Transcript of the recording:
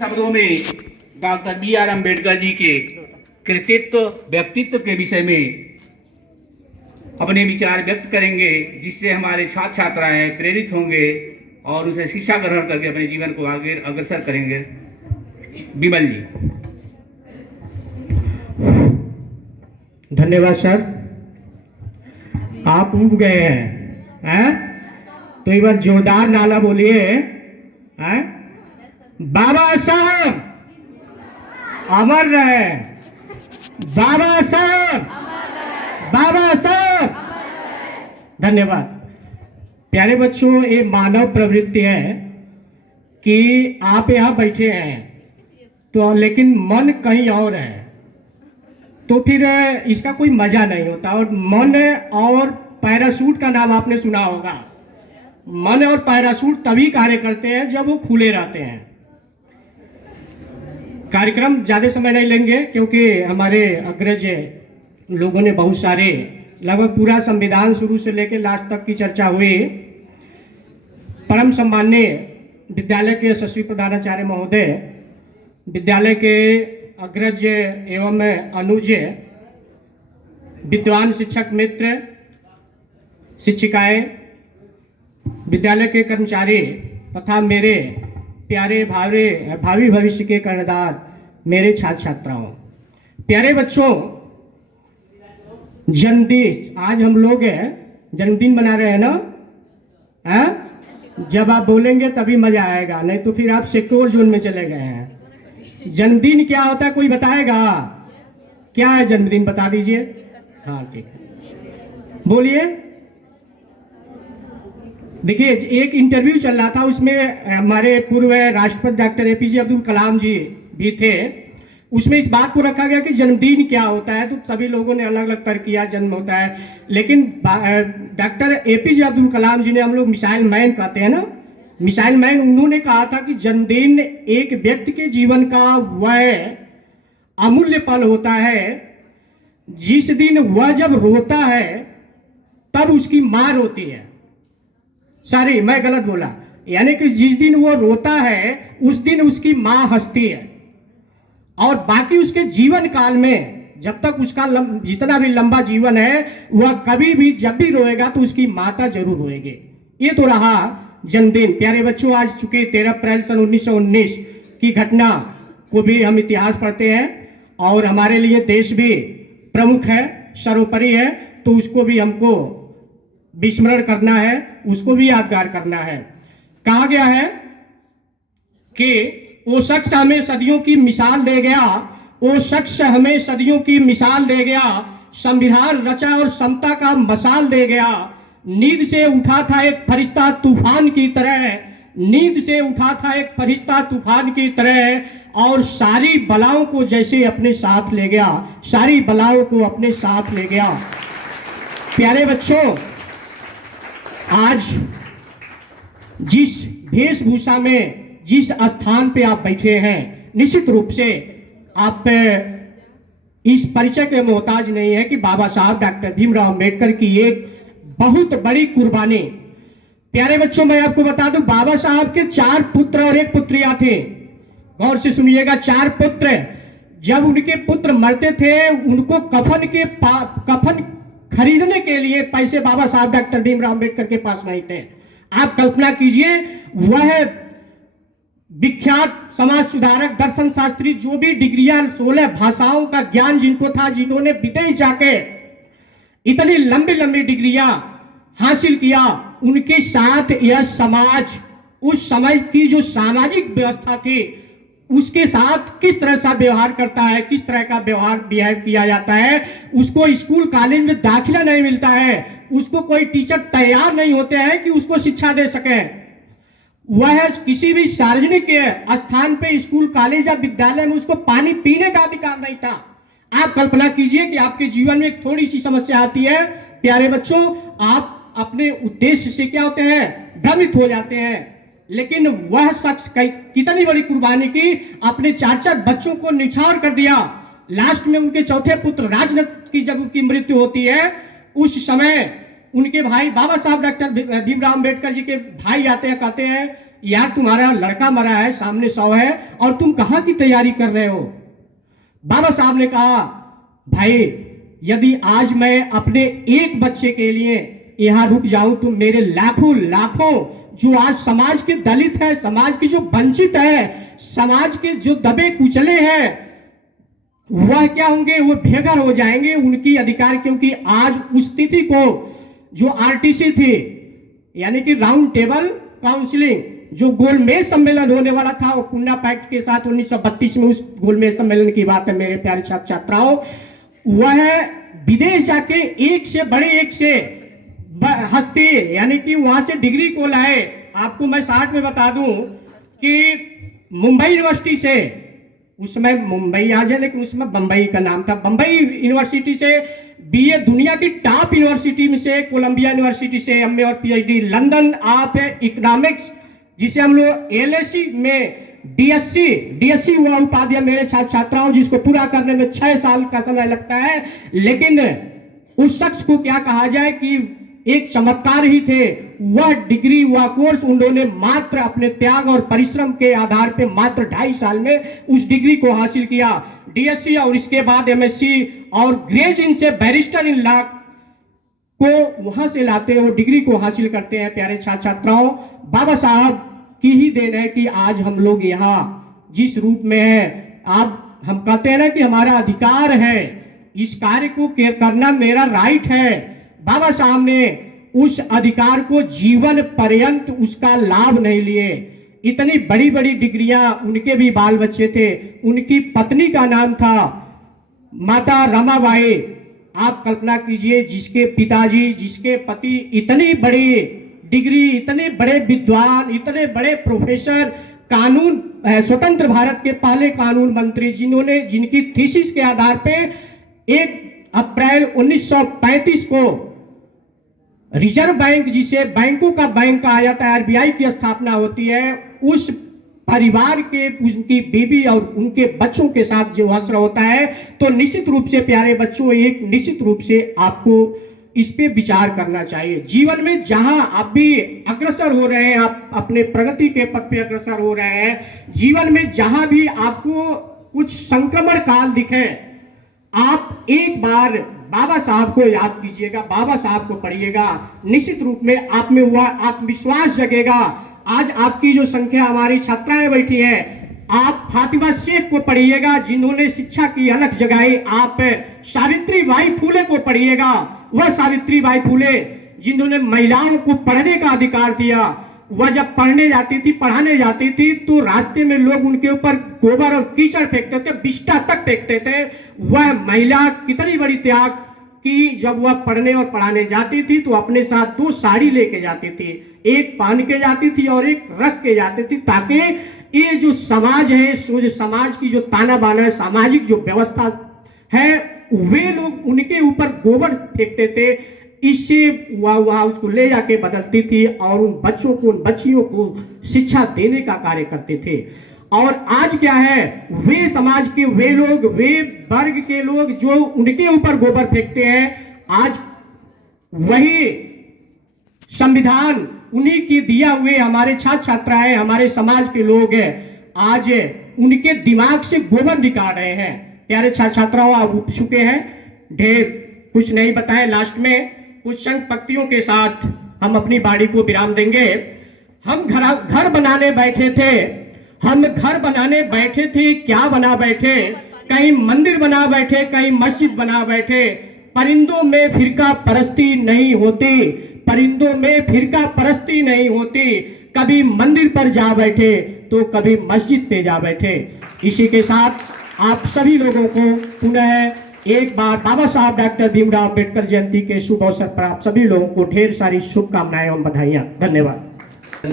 शब्दों में doctor B.R. Ambedkar ji के कृतित्व व्यक्तित्व के विषय में अपने विचार व्यक्त करेंगे, जिससे हमारे छात्र छात्राएं प्रेरित होंगे और उसे शिक्षा ग्रहण करके अपने जीवन को आगे अग्रसर करेंगे। विमल जी। धन्यवाद सर। आप उब गए हैं? तो एक बार जोरदार नारा बोलिए। बाबा साहब अमर रहे, बाबा साहब, बाबा साहब। धन्यवाद। प्यारे बच्चों, ये मानव प्रवृत्ति है कि आप यहाँ बैठे हैं तो लेकिन मन कहीं और है, तो फिर इसका कोई मजा नहीं होता। और मन और पैराशूट का नाम आपने सुना होगा। मन और पैराशूट तभी कार्य करते हैं जब वो खुले रहते हैं। कार्यक्रम ज्यादा समय नहीं लेंगे क्योंकि हमारे अग्रज लोगों ने बहुत सारे, लगभग पूरा संविधान शुरू से लेकर लास्ट तक की चर्चा हुई। परम सम्माननीय विद्यालय के यशस्वी प्रधानाचार्य महोदय, विद्यालय के अग्रज एवं अनुज, विद्वान शिक्षक मित्र, शिक्षिकाएं, विद्यालय के कर्मचारी तथा मेरे प्यारे भावी भविष्य के कर्णधार मेरे छात्र छात्राओं, प्यारे बच्चों, जन्मदिन आज हम लोग जन्मदिन मना रहे हैं ना? जब आप बोलेंगे तभी मजा आएगा, नहीं तो फिर आप सिक्योर जोन में चले गए हैं। जन्मदिन क्या होता है, कोई बताएगा? क्या है जन्मदिन, बता दीजिए। हाँ ठीक है, बोलिए। देखिए, एक इंटरव्यू चल रहा था, उसमें हमारे पूर्व राष्ट्रपति डॉक्टर APJ अब्दुल कलाम जी भी थे। उसमें इस बात को रखा गया कि जन्मदिन क्या होता है, तो सभी लोगों ने अलग अलग तर्क किया। जन्म होता है, लेकिन डॉक्टर APJ अब्दुल कलाम जी ने, हम लोग मिसाइल मैन कहते हैं ना, मिसाइल मैन, उन्होंने कहा था कि जन्मदिन एक व्यक्ति के जीवन का वह अमूल्य पल होता है जिस दिन वह जब रोता है तब उसकी मां रोती है। सॉरी, मैं गलत बोला, यानी कि जिस दिन वो रोता है उस दिन उसकी मां हंसती है, और बाकी उसके जीवन काल में जब तक उसका जितना भी लंबा जीवन है, वह कभी भी जब भी रोएगा तो उसकी माता जरूर रोएगी। ये तो रहा जन्मदिन। प्यारे बच्चों, आज चुके 13 अप्रैल सन 1919 की घटना को भी हम इतिहास पढ़ते हैं, और हमारे लिए देश भी प्रमुख है, सर्वोपरि है, तो उसको भी हमको विस्मरण करना है, उसको भी यादगार करना है। कहा गया है कि वो शख्स हमें सदियों की मिसाल दे गया, वो शख्स हमें सदियों की मिसाल दे गया, संविधान रचा और समता का मसाल दे गया। नींद से उठा था एक फरिश्ता तूफान की तरह, नींद से उठा था एक फरिश्ता तूफान की तरह, और सारी बलाओं को जैसे अपने साथ ले गया, सारी बलाओं को अपने साथ ले गया। प्यारे बच्चों, आज जिस वेशभूषा में, जिस स्थान पे आप बैठे हैं, निश्चित रूप से आप इस परिचय के मोहताज नहीं है कि बाबा साहब डॉक्टर भीमराव अम्बेडकर की एक बहुत बड़ी कुर्बानी। प्यारे बच्चों, मैं आपको बता दूं, बाबा साहब के 4 पुत्र और 1 पुत्रियां थे। गौर से सुनिएगा, 4 पुत्र। जब उनके पुत्र मरते थे, उनको कफन खरीदने के लिए पैसे बाबा साहब डॉक्टर भीमराव अम्बेडकर के पास नहीं थे। आप कल्पना कीजिए, वह विख्यात समाज सुधारक, दर्शन शास्त्री, जो भी डिग्रियां, 16 भाषाओं का ज्ञान जिनको था, जिन्होंने विदेश जाके इतनी लंबी लंबी डिग्रियां हासिल किया, उनके साथ यह समाज, उस समय की जो सामाजिक व्यवस्था थी, उसके साथ किस तरह से व्यवहार करता है, किस तरह का बिहेव किया जाता है। उसको स्कूल कॉलेज में दाखिला नहीं मिलता है, उसको कोई टीचर तैयार नहीं होते हैं कि उसको शिक्षा दे सके। वह किसी भी सार्वजनिक स्थान पे, स्कूल कॉलेज या विद्यालय में उसको पानी पीने का अधिकार नहीं था। आप कल्पना कीजिए कि आपके जीवन में एक थोड़ी सी समस्या आती है, प्यारे बच्चों, आप अपने उद्देश्य से क्या होते हैं, भ्रमित हो जाते हैं। लेकिन वह शख्स कितनी बड़ी कुर्बानी की, अपने 4 बच्चों को निछावर कर दिया। लास्ट में उनके चौथे पुत्र राजनाथ की जब उनकी मृत्यु होती है, उस समय उनके भाई बाबा साहब डॉक्टर भीमराव अम्बेडकर जी के भाई आते हैं, कहते हैं यार तुम्हारा लड़का मरा है, सामने 100 है और तुम कहाँ की तैयारी कर रहे हो। बाबा साहब ने कहा, भाई यदि आज मैं अपने एक बच्चे के लिए यहां रुक जाऊं तो मेरे लाखों लाखों जो आज समाज के दलित है, समाज के जो वंचित है, समाज के जो दबे कुचले हैं, वह क्या होंगे, वो बेघर हो जाएंगे। उनकी अधिकार, क्योंकि आज उस तिथि को जो आरटीसी थी यानी कि राउंड टेबल काउंसिलिंग, जो गोलमेज सम्मेलन होने वाला था, वो पुन्ना पैक्ट के साथ 1932 में उस गोलमेज सम्मेलन की बात है मेरे प्यारे छात्र छात्राओं। वह विदेश जाके एक से हस्ती यानी कि वहां से डिग्री को लाए। आपको मैं 60 में बता दूं कि मुंबई यूनिवर्सिटी से, उस समय मुंबई आ जाए लेकिन उसमें बंबई का नाम था, बंबई यूनिवर्सिटी से बीए, दुनिया की टॉप यूनिवर्सिटी में से, कोलंबिया यूनिवर्सिटी से एमए और पीएचडी, लंदन आप इकोनॉमिक्स जिसे हम लोग एलएससी में डीएससी हुआ उपाधि मेरे छात्र छात्राओं, जिसको पूरा करने में 6 साल का समय लगता है। लेकिन उस शख्स को क्या कहा जाए कि एक चमत्कार ही थे। वह डिग्री, वह कोर्स उन्होंने मात्र अपने त्याग और परिश्रम के आधार पर मात्र 2.5 साल में उस डिग्री को हासिल किया, डीएससी, और इसके बाद एमएससी और ग्रेज इनसे बैरिस्टर इन लॉ को वहां से लाते हैं, वो डिग्री को हासिल करते हैं। प्यारे छात्र छात्राओं, बाबा साहब की ही देन है कि आज हम लोग यहाँ जिस रूप में है। आप, हम कहते हैं ना कि हमारा अधिकार है, इस कार्य को करना मेरा राइट है। बाबा साहब ने उस अधिकार को जीवन पर्यंत उसका लाभ नहीं लिए। इतनी बड़ी बड़ी डिग्रियां, उनके भी बाल बच्चे थे, उनकी पत्नी का नाम था माता रमाबाई। आप कल्पना कीजिए, जिसके पिताजी, जिसके पति इतनी बड़ी डिग्री, इतने बड़े विद्वान, इतने बड़े प्रोफेसर, कानून, स्वतंत्र भारत के पहले कानून मंत्री, जिनकी थीसिस के आधार पे 1 अप्रैल 1935 को रिजर्व बैंक, जिसे बैंकों का बैंक कहा जाता है, आरबीआई की स्थापना होती है, उस परिवार के, उनकी बीवी और उनके बच्चों के साथ जो हश्र होता है, तो निश्चित रूप से प्यारे बच्चों, एक निश्चित रूप से आपको इस पे विचार करना चाहिए। जीवन में जहां आप भी अग्रसर हो रहे हैं, आप अपने प्रगति के पथ पे अग्रसर हो रहे हैं, जीवन में जहां भी आपको कुछ संक्रमण काल दिखे, आप एक बार बाबा साहब को याद कीजिएगा, बाबा साहब को पढ़िएगा, निश्चित रूप में आप में हुआ आत्मविश्वास जगेगा। आज आपकी जो संख्या हमारी छात्राएं बैठी है, आप फातिमा शेख को पढ़िएगा, जिन्होंने शिक्षा की अलख जगाई। आप सावित्री बाई फूले को पढ़िएगा, वह सावित्री बाई फूले जिन्होंने महिलाओं को पढ़ने का अधिकार दिया। वह जब पढ़ने जाती थी, पढ़ाने जाती थी, तो रास्ते में लोग उनके ऊपर गोबर और कीचड़ फेंकते थे, बिस्टा तक फेंकते थे। वह महिला कितनी बड़ी त्याग की, जब वह पढ़ने और पढ़ाने जाती थी तो अपने साथ 2 साड़ी लेके जाती थी, एक पहन के जाती थी और एक रख के जाती थी, ताकि ये जो समाज है, जो समाज की जो ताना बाना है, सामाजिक जो व्यवस्था है, वे लोग उनके ऊपर गोबर फेंकते थे, इससे वह उसको ले जाके बदलती थी और उन बच्चों को, उन बच्चियों को शिक्षा देने का कार्य करते थे। और आज क्या है, वे समाज के वे लोग, वे वर्ग के लोग जो उनके ऊपर गोबर फेंकते हैं, आज वही संविधान उन्हीं की दिया हुए हमारे छात्र छात्राएं, हमारे समाज के लोग हैं, आज उनके दिमाग से गोबर निकाल रहे हैं। प्यारे छात्र छात्राओं, आप उठ चुके हैं, ढेर कुछ नहीं बताए। लास्ट में कुछ संग पंक्तियों के साथ हम अपनी बाड़ी को विराम देंगे। हम घर बनाने बैठे थे, हम घर बनाने बैठे थे, क्या बना बैठे, कहीं मंदिर बना बैठे, कहीं मस्जिद बना बैठे। परिंदों में फिरका परस्ती नहीं होती, परिंदों में फिरका परस्ती नहीं होती, कभी मंदिर पर जा बैठे तो कभी मस्जिद पे जा बैठे। इसी के साथ आप सभी लोगों को पुनः एक बार बाबा साहब डॉक्टर भीमराव अंबेडकर जयंती के शुभ अवसर पर आप सभी लोगों को ढेर सारी शुभकामनाएं एवं बधाइयां। धन्यवाद।